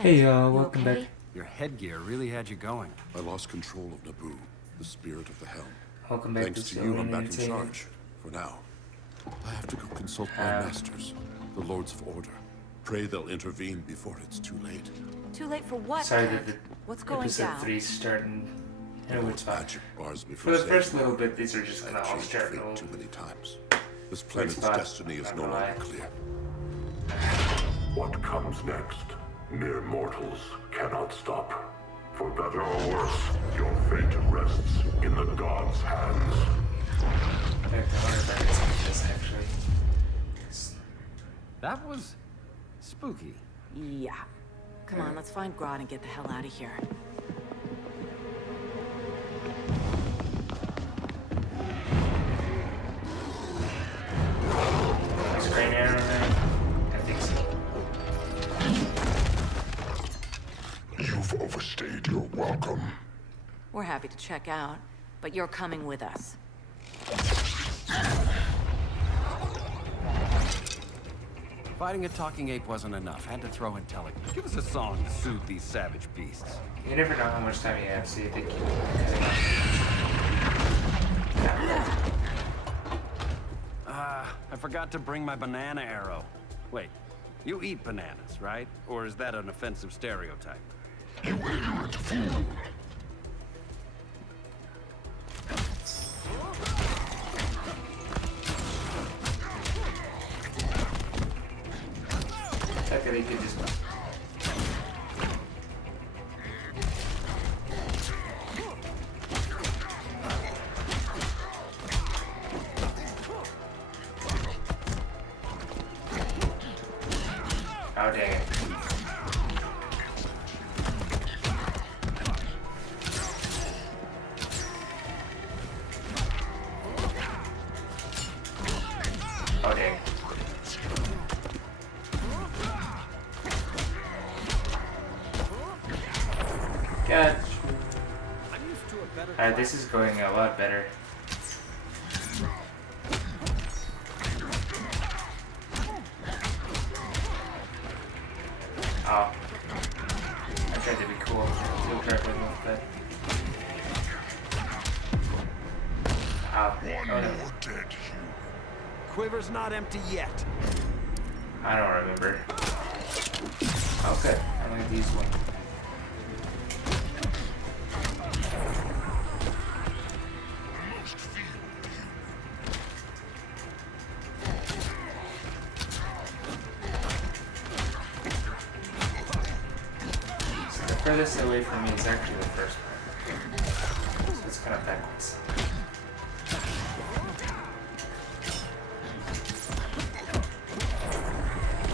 Hey, You welcome back. okay? Your headgear really had you going. I lost control of Naboo, the spirit of the helm. Welcome back Thanks to to Still you, I'm back in Entertainment. charge. For now. I have to go consult my masters, the Lords of Order. Pray they'll intervene before it's too late. Too late for what, Sorry Ted? that the What's going episode down? 3 starting in a weird Lord's spot. magic bars me For the from first saving little you. bit, these are just gonna I've all changed start fate little too many times. This planet's spot, destiny is not no gonna longer lie. clear. What comes next? Mere mortals cannot stop. For better or worse, your fate rests in the gods' hands. In fact, I wonder if I can skip this actually. That was spooky. Yeah. Come on, let's find Grodd and get the hell out of here. Is Green Arrow there? I think so. You've overstayed your welcome. We're happy to check out, but you're coming with us. Fighting a talking ape wasn't enough. Had to throw in Telek. Give us a song to soothe these savage beasts. You never know how much time you have, so you think you I forgot to bring my banana arrow. Wait, you eat bananas, right? Or is that an offensive stereotype? You ignorant fool. that he could just. Oh, dang it. Oh, dang it. God. Alright, this is going a lot better. Oh. I tried to be cool. Still grappling with that. Ow. Oh no. Quiver's not empty yet. I don't remember. Okay, I like these ones. So the furthest away from me is actually the first one. So it's kind of backwards.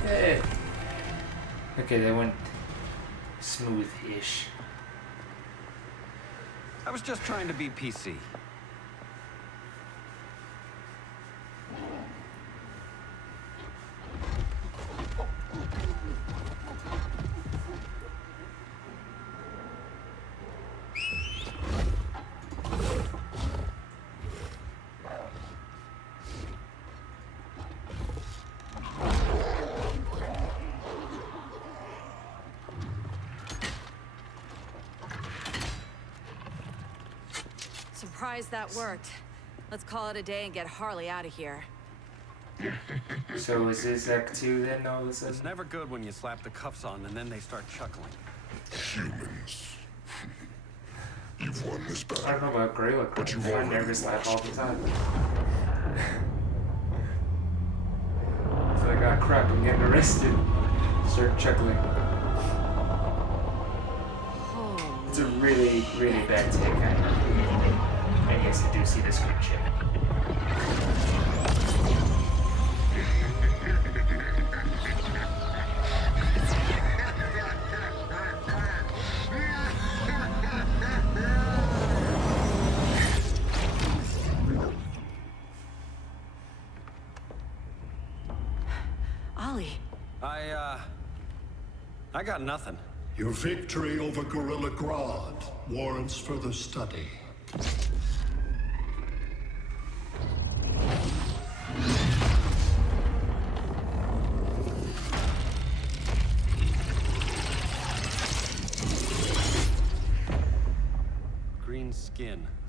Hey. Okay, that went smooth-ish. I was just trying to be PC. Surprised that worked. Let's call it a day and get Harley out of here. So is this Act 2 then all of a sudden? It's never good when you slap the cuffs on and then they start chuckling. Humans. You've won this I battle. don't know about Gorilla But you've I already nervous laugh all the lost. time. So I got crap, I'm getting arrested. Start chuckling. It's a really, really bad take, I guess I do see the screen chip. Ollie. I got nothing. Your victory over Gorilla Grodd warrants further study.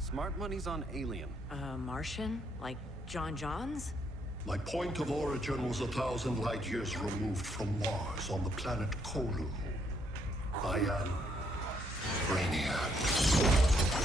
Smart money's on alien. Martian? Like John Johns? My point of origin was 1,000 light years removed from Mars on the planet Kolu. I am Brainiac.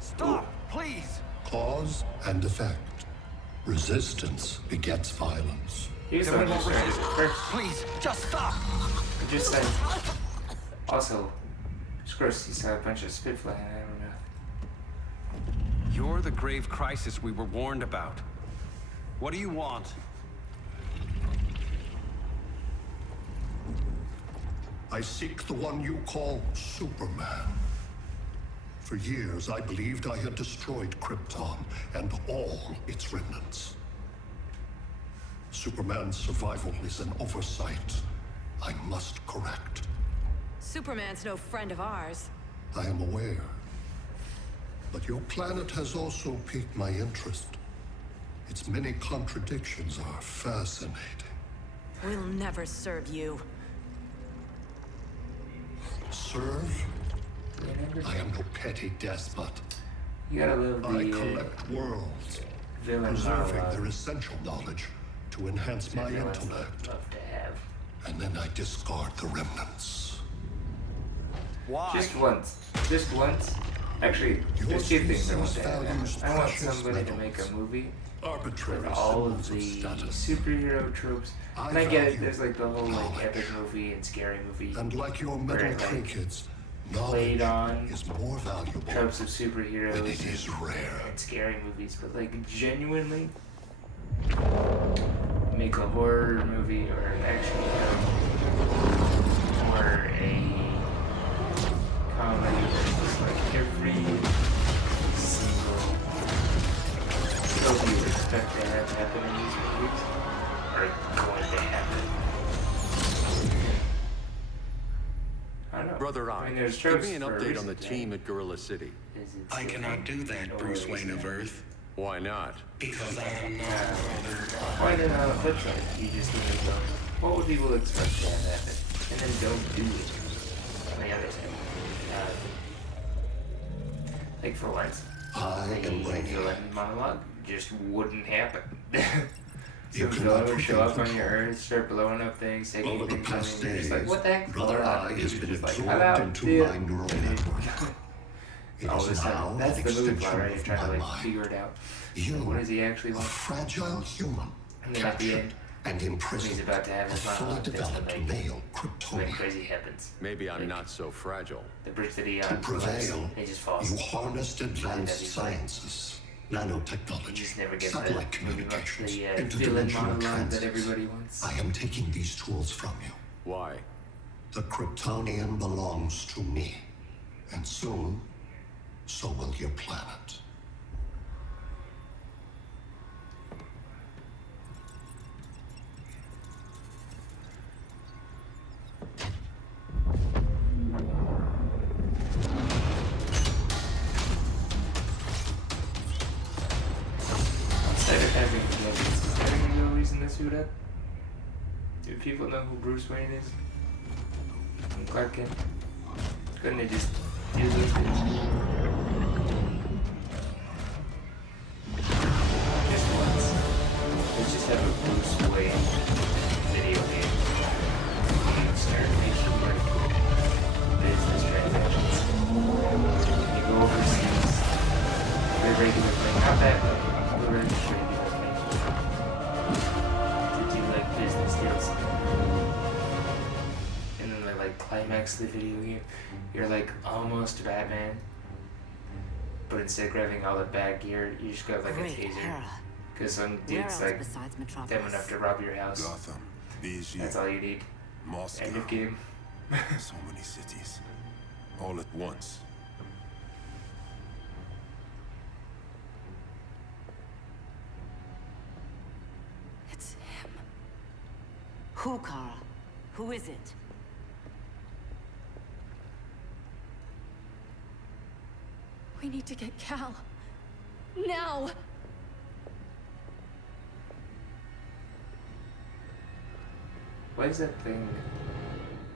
Stop, please! Cause and effect. Resistance begets violence. He was the one who started it first. Please, just stop! He just said. Also, it's gross. He saw a bunch of spit flying out of her mouth. You're the grave crisis we were warned about. What do you want? I seek the one you call Superman. For years, I believed I had destroyed Krypton and all its remnants. Superman's survival is an oversight I must correct. Superman's no friend of ours. I am aware. But your planet has also piqued my interest. Its many contradictions are fascinating. We'll never serve you. Serve? I am no petty despot. You gotta love I the collect worlds, villain preserving monologue. their essential knowledge to enhance my Villains intellect, love to have. and then I discard the remnants. Why? Just once. Just once. Actually, Your there's two things I want species to have. values I want precious somebody to make metals, a movie arbitrary with all of symbols of the status. superhero tropes. I And I get it, value there's like the whole like knowledge. epic movie and scary movie And like your where metal it, like, trinkets, played knowledge on is more valuable tropes of superheroes when it is rare. and scary movies, but like genuinely make a horror movie or an action film or a comedy where it's like every single trope you expect to have happen in these movies are going to happen. I don't know. Brother I I, mean, there's give tropes me an for a update on reason, the right? team at Gorilla City. Is it I cannot do that, Bruce Wayne of Earth, Why not? because I am not Why then on the flip side, you just need to go, what would people expect to have happen? And then don't do it. On the other side. Like for once, I the am Brainiac. villain monologue just wouldn't happen. You Some cannot villain would show up regain on your control. Earth, start blowing up things, taking Over the things from past you, and you're just like, days, what the heck? Brother Eye has been Just like, absorbed I'm out, into see ya. my neural network. It All is this now time. That's an the movie plot, extension right? You're of trying to my like mind. figure it out. You, What does he actually a want? fragile human, And then at the captured end, and when imprisoned, he's about to have a his fully monologue, that's when developed like, male when Kryptonian. crazy happens. Maybe I'm Like, not so fragile. The bridge that he To prevail, he just falls. you harnessed advanced he's like- sciences, You nanotechnology, just never get satellite the communications, villain interdimensional monologue that transits. everybody wants. I am taking these tools from you. Why? The Kryptonian belongs to me. And soon, so will your planet. Instead of having gadgets, is there any real reason to suit up? Do people know who Bruce Wayne is? And Clark Kent? Couldn't they just do those things? Just once. Let's just have a Bruce Wayne video game. Start making like business transactions. You go overseas. The regular thing, not that the regular thing. To do like business deals. And then they like climax the video game. You're like almost Batman. But instead of grabbing all the bad gear, you just grab like a Great taser. Hera. Because some Where dude's else like besides dumb Metropolis? enough to rob your house. Gotham, Beijing, That's all you need. Moscow. End of game. So many cities. All at once. It's him. Who, Kara? Who is it? need to get Cal. Now! What is that thing?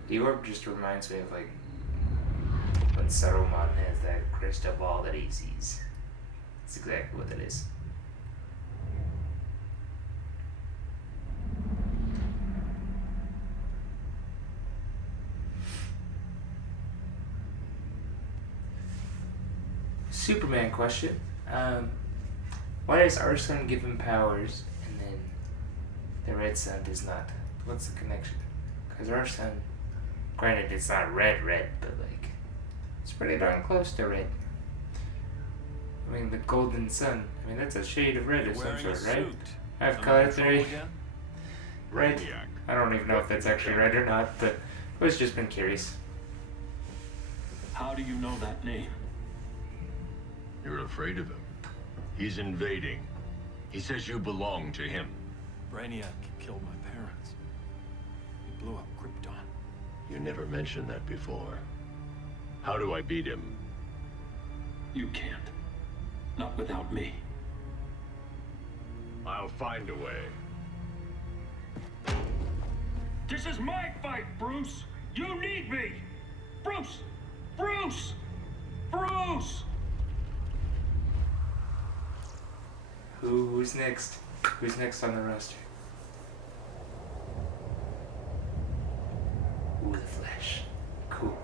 The orb just reminds me of like when Saruman has that crystal ball that he sees. That's exactly what that is. Superman question. Why does our sun give him powers and then the red sun does not? What's the connection? Because our sun, granted it's not red, but like, it's pretty darn close to red. I mean, the golden sun, I mean, that's a shade of red of some sort, right? I have color theory. Red? I don't even know if that's actually red or not, but I was just been curious. How do you know that name? You're afraid of him. He's invading. He says you belong to him. Brainiac killed my parents. He blew up Krypton. You never mentioned that before. How do I beat him? You can't. Not without me. I'll find a way. This is my fight, Bruce! You need me! Bruce! Bruce! Bruce! Who's next? Who's next on the roster? Ooh, the Flash. Cool.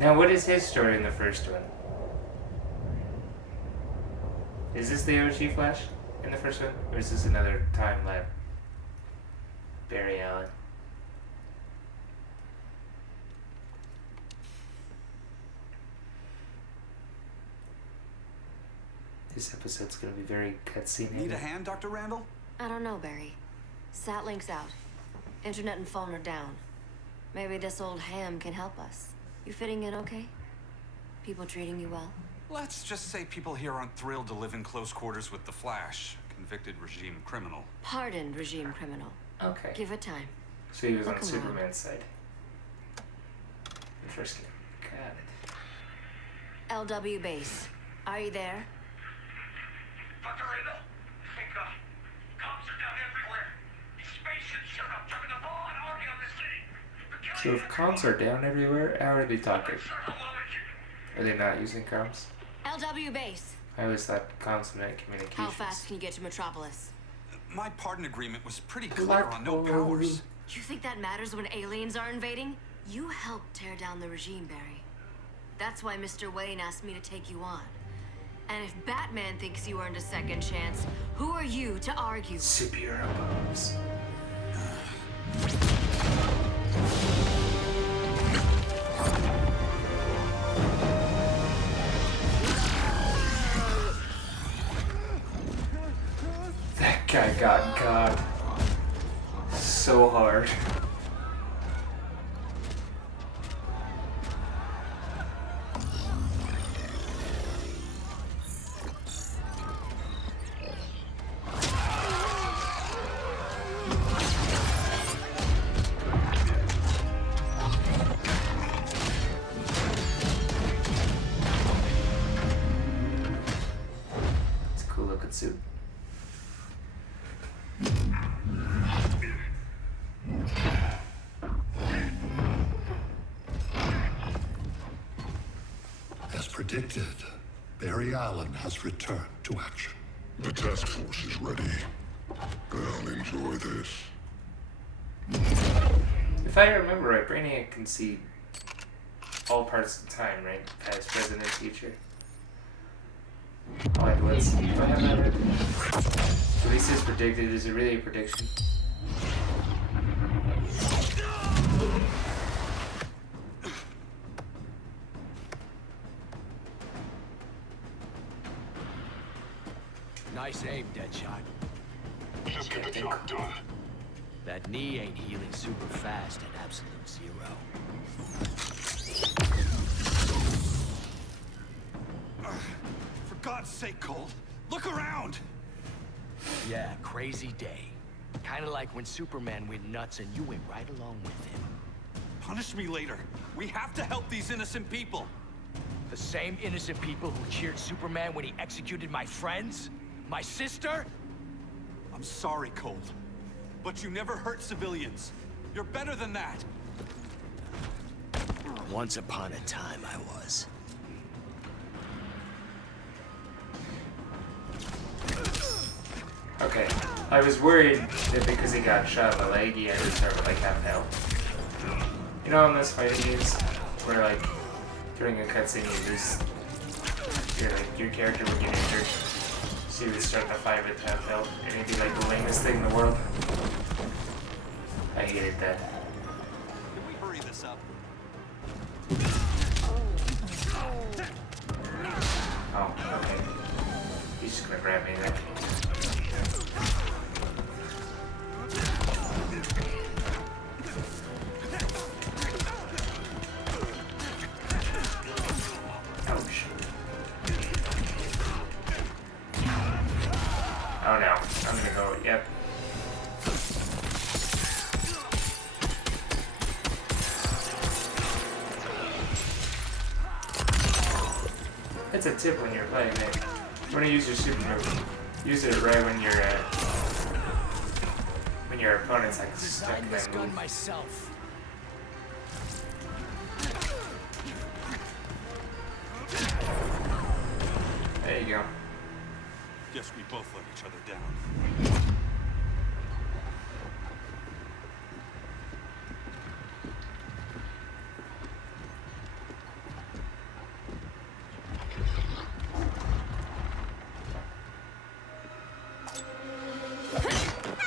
Now, what is his story in the first one? Is this the OG Flash in the first one? Or is this another time lap? Barry Allen. This episode's gonna be very cutscene. Need a hand, Dr. Randall? I don't know, Barry. Satlink's out. Internet and phone are down. Maybe this old ham can help us. You fitting in okay? People treating you well? Let's just say people here aren't thrilled to live in close quarters with the Flash, convicted regime criminal. Pardoned regime criminal. Okay. Give it time. So he was Look on around. Superman's side. The first game. Got it. LW base. Are you there? Dr. Randall, I think, cops are down everywhere. These spaceships showed up, dropping a ball and army on the city. So if comms are down everywhere, how are they talking? Are they not using comms? LW base. I always thought comms meant communications. How fast can you get to Metropolis? My pardon agreement was pretty clear on no powers. You think that matters when aliens are invading? You helped tear down the regime, Barry. That's why Mr. Wayne asked me to take you on. And if Batman thinks you earned a second chance, who are you to argue? Superior bombs. That guy got caught so hard. It's a cool looking suit. As predicted, Barry Allen has returned to action. The task force is ready. I'll enjoy this. If I remember right, Brainiac can see all parts of time, right? Past, present, and future. Oh, wait, let's see. Do I have that right? So this is predicted. Is it really a prediction? Nice aim, Deadshot. Just get the job done. That knee ain't healing super fast at absolute zero. For God's sake, Cole, look around! Yeah, crazy day. Kinda like when Superman went nuts and you went right along with him. Punish me later. We have to help these innocent people. The same innocent people who cheered Superman when he executed my friends? My sister? I'm sorry, Cold. But you never hurt civilians. You're better than that. Once upon a time, I was. Okay, I was worried that because he got shot in the leg, he had to start with like half health. You know, in those fighting games, where like during a cutscene, your character would get injured, so you would start the fight with half health, and it'd be like the lamest thing in the world. I hated that. Can we hurry this up? Oh, okay. He's just gonna grab me then. Oh no, I'm gonna go, yep. That's a tip when you're playing it. You wanna use your super move. Use it right when your opponent's like stuck in that move. Myself. There you go. Guess we both let each other down.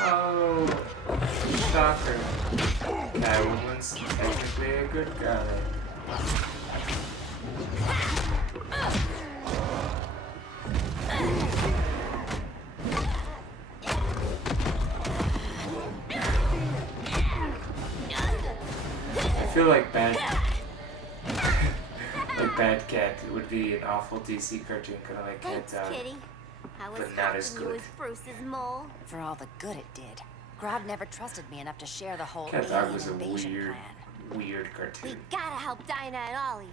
Oh, shocker. Catwoman's technically a good guy. I feel like Bad Cat would be an awful DC cartoon, kind of like Cat Dog. Kitty. I was But not as hoping you good. was Bruce's mole. For all the good it did, Grodd never trusted me enough to share the whole Cat Dog alien was a invasion weird, plan. weird We cartoon. gotta help Dinah and Ollie.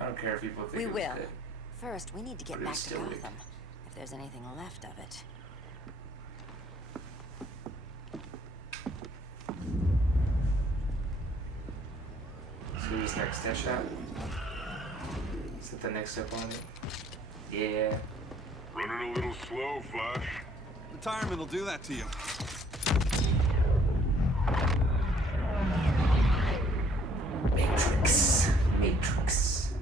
I don't care if people think We it was will. good. First, we need to get But it back was to still Gotham, weak. if there's anything left of it. So who's next? Deadshot? Is that the next opponent? Yeah. Running a little slow, Flash. Retirement will do that to you. Matrix. Matrix.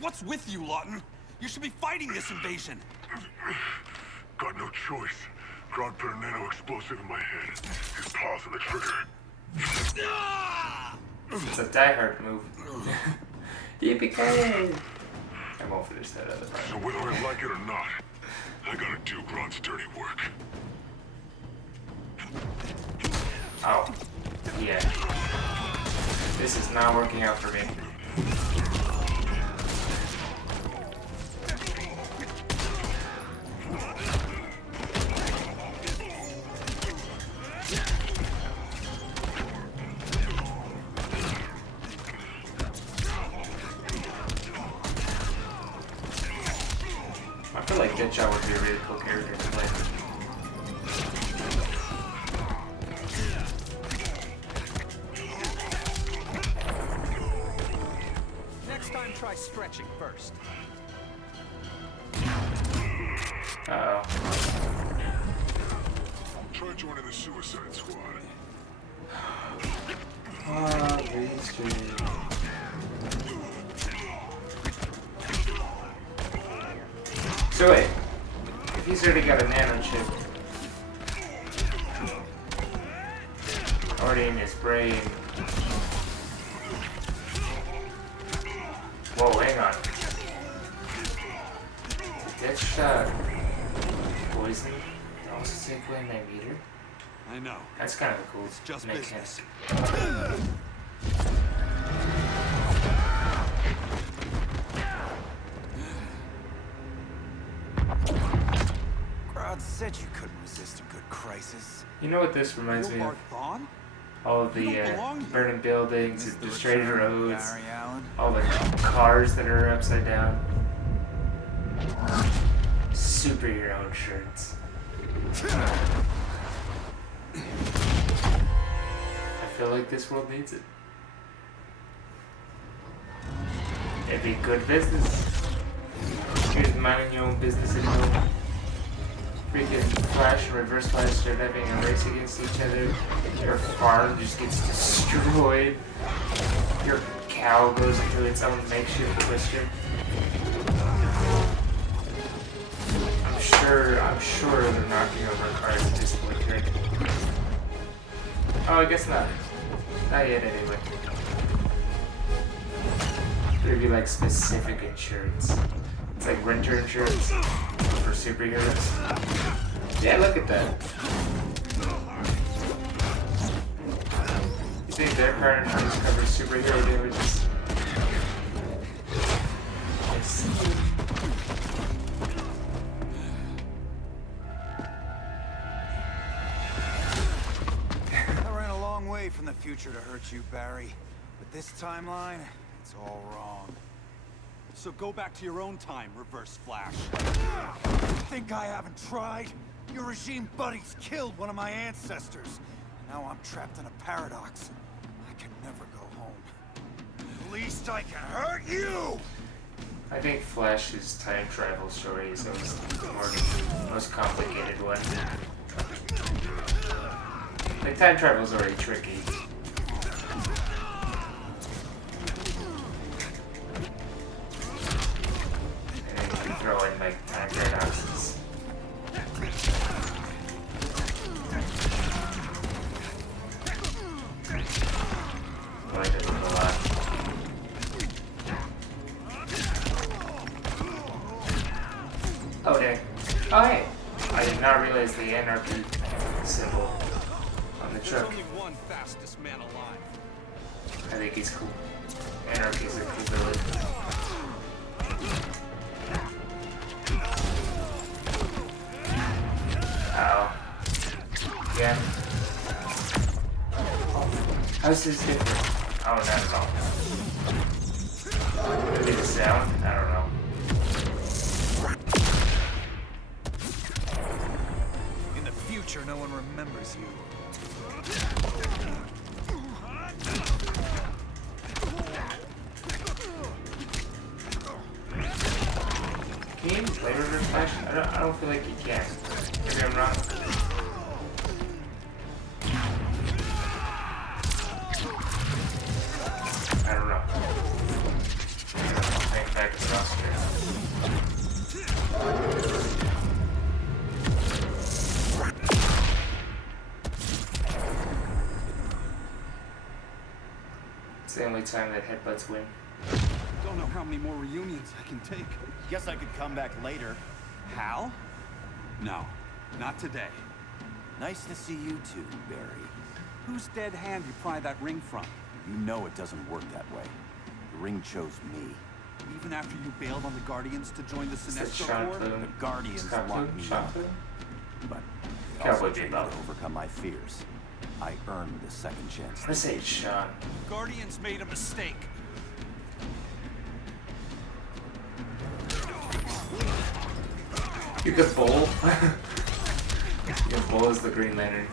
What's with you, Lawton? You should be fighting this invasion. Got no choice. Grodd put a nano explosive in my head. His paws on the trigger. It's a diehard move. Yippee-ki-yay! I won't finish that other part. So whether I like it or not, I gotta do Grodd's dirty work. Oh. Yeah. This is not working out for me. I feel like Deadshot would be a really cool character to play. Next time, try stretching first. Uh-oh. Try joining the Suicide Squad. So wait, if he's already got a nano chip already in his brain. Whoa, hang on. Deadshot poison also take away my meter? I know. That's kind of cool. It's just Makes business. sense. Grodd said you couldn't resist a good crisis. You know what this reminds me of? Thawne? all of the belong here. burning buildings, Missed the destroyed return of roads, Barry Allen. all the cars that are upside down. Superhero insurance. I feel like this world needs it. It'd be good business. Here's minding your own business anymore. Freaking Flash and Reverse Flash start having a race against each other. Your farm just gets destroyed. Your cow goes into its own makeshift twister. I'm sure they're knocking over cars at this point, right? Oh, I guess not. Not yet, anyway. There'd be like specific insurance. It's like renter insurance for superheroes. Yeah, look at that. You think their car insurance covers superhero damages? Yes. I ran a long way from the future to hurt you, Barry. But this timeline, it's all wrong. So go back to your own time, Reverse Flash. Think I haven't tried? Your regime buddies killed one of my ancestors. Now I'm trapped in a paradox. I can never go home. At least I can hurt you! I think Flash's time travel story is always the most complicated one. Like, time travel is already tricky. And then you can throw in, like, time paradoxes. Well, it doesn't a lot. Oh, dang. Oh, hey! I did not realize the anarchy symbol on the truck. There's only one fastest man alive. I think he's cool. Anarchy's a cool villain. Oh. Yeah. Oh. How's this different? Oh, not at all. Maybe the sound? I don't know. In the future, no one remembers you. Can you even play Reverse Flash? I don't feel like you can. Maybe I'm wrong. I don't know. Think back to the roster. It's the only time that headbutts win. Don't know how many more reunions I can take. Guess I could come back later. Hal? No, not today. Nice to see you too, Barry. Whose dead hand you pry that ring from? You know it doesn't work that way. The ring chose me. Even after you bailed on the Guardians to join the Sinestro Corps? The Guardians want me out. But they Cowboy also trained me Bebop. to overcome my fears. I earned the second chance. I say Sean. Guardians made a mistake. You could bowl. You can bowl as the Green Lantern.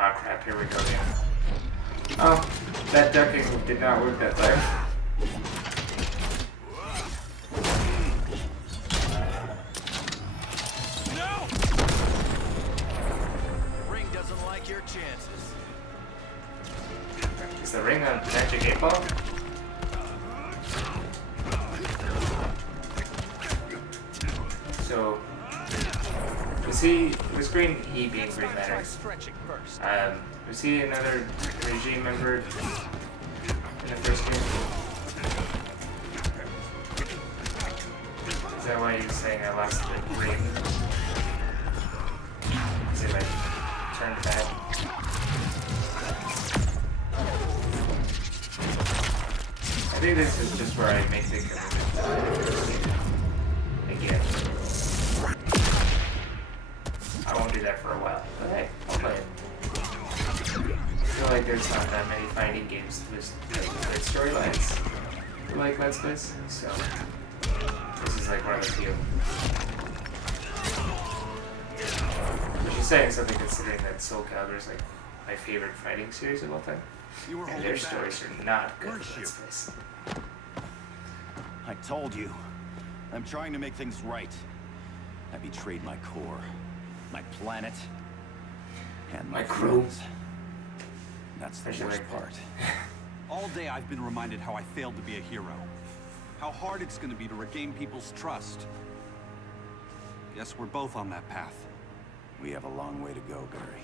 Ah, crap, here we go again. Oh, that ducking did not work that time. Your chances. Is the ring on Magic 8 Ball? So, was Green he being Green Lantern? Was he another regime member in the first game? Is that why he was saying I lost the ring? happens if I turn bad. I think this is just where I make the commitment again. I won't do that for a while, but hey, I'll play it. I feel like there's not that many fighting games with great storylines like Let's Plays, so this is like one of the few. Which is saying something considering that Soul Calibur is like my favorite fighting series of all time. And their stories are not good for Let's Plays. I told you. I'm trying to make things right. I betrayed my core, my planet, and my crew. friends. That's the worst part. All day I've been reminded how I failed to be a hero. How hard it's going to be to regain people's trust. Guess we're both on that path. We have a long way to go, Barry.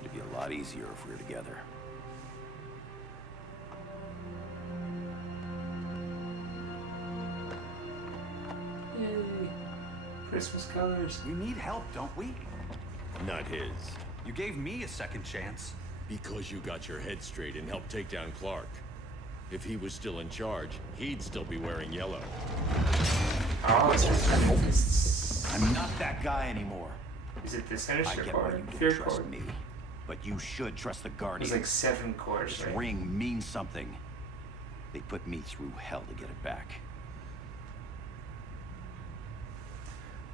It'd be a lot easier if we were together. Yay. Christmas colors. We need help, don't we? Not his. You gave me a second chance. Because you got your head straight and helped take down Clark. If he was still in charge, he'd still be wearing yellow. Oh, it's I'm not that guy anymore. Is it the Sinister I get Core? why you Fear didn't trust Core? me, but you should trust the Guardians. There's like 7 cores, This right? ring means something. They put me through hell to get it back.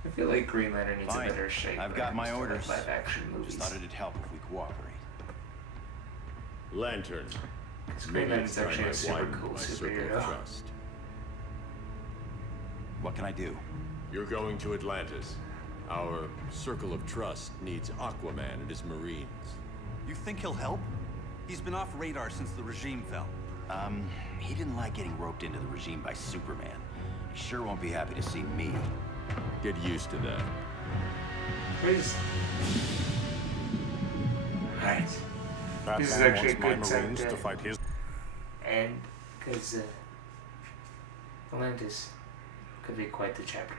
I feel like Green Lantern needs Fine. a better shape. I've when got it my comes to, like, orders. live-action movies. Just thought it'd help if we cooperate. Lantern. Green Lantern's Maybe it's actually a time I super widen cool my circle of superhero. trust. What can I do? You're going to Atlantis. Our circle of trust needs Aqua Man and his Marines. You think he'll help? He's been off radar since the regime fell. He didn't like getting roped into the regime by Superman. He sure won't be happy to see me. Get used to that. Please. Right. This is Batman actually a wants my good time Marines to fight his. And because Atlantis could be quite the chapter.